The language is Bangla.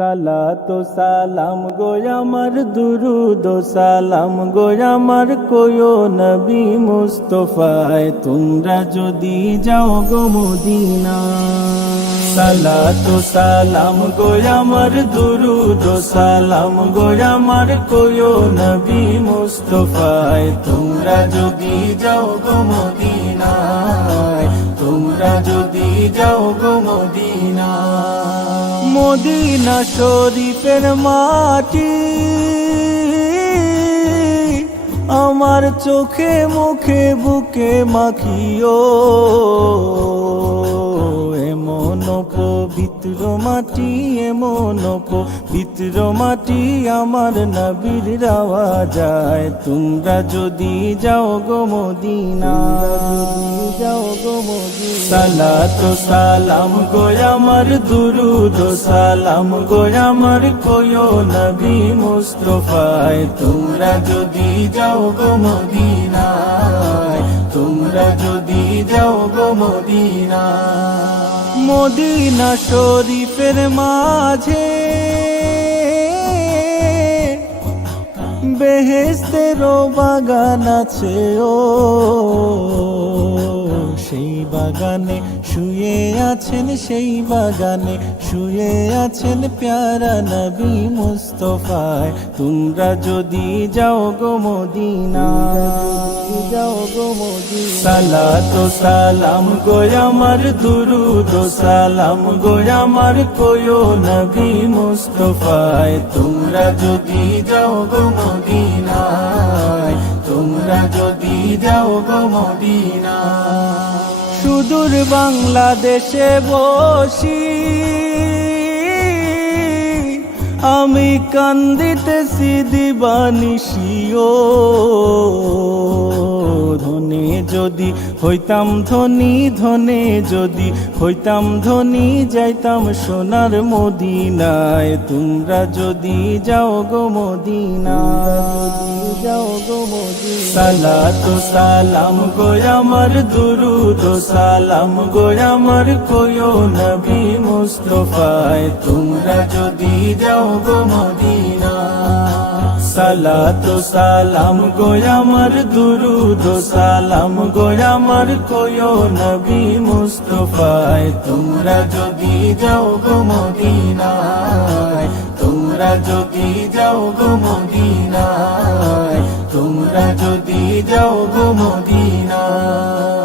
সালাতু সালাম গো আমার দুরুদ ও সালাম গো আমার কোয়ো নবী মুস্তাফায় তোমরা যদি যাও গো মদিনা। সালাতু সালাম গো আমার দুরুদ ও সালাম গো আমার কোয়ো নবী মুস্তাফায় তোমরা যদি যাও গো মদিনায়, তোমরা যদি যাও গো মদিনা। মদিনা শরীফের মাটি আমার চোখে মুখে বুকে মাখিও, এমন পবিত্র মাটি, এমন পবিত্র মাটি আমার নবীর রাওয়া যায় তোমরা যদি যাও গো মদিনা, যাও গো মদিনা। সালাতু সালাম গো আমার দুরুদ ও সালাম গো আমার কোয়ো নবী মুস্তাফায় তোমরা যদি যাও গো মদিনায়, তোমরা যদি যাও গো মদিনা। মদিনা শরীফের মাঝে বেহেশতেরও বাগান আছে ও, সেই বাগানে শুয়ে আছেন, সেই বাগানে শুয়ে আছেন প্যারা নবী মুস্তাফায় তোমরা যদি যাও গো মদিনা, যাও গো মদিনা। সালাতু সালাম গো আমার দুরুদ ও সালাম গো আমার কোয়ো নবী মুস্তাফায় তোমরা যদি যাও গো মদিনায়, তোমরা যদি যাও গো মদিনা। সুদূর বাংলাদেশে বসি আমি কান্দিতেছি দিবানিশিও, ধনে যদি হইতাম ধনী, ধনে যদি হইতাম ধনী যাইতাম সোনার মদিনায় তোমরা যদি যাও গো মদিনা, যাও গো মদিনা। সালাতু সালাম গো আমার দুরুদ ও সালাম গো আমার কোয়ো নবী মুস্তাফায় তোমরা যদি যাও গো মদিনা। সালাতু সালাম গো আমার দুরুদ ও সালাম গো আমার কোয়ো নবী মুস্তাফায় তোমরা যদি যাও গো মদিনায়, তোমরা যদি যাও গো মদিনায়, তোমরা যদি যাও গো মদিনায়।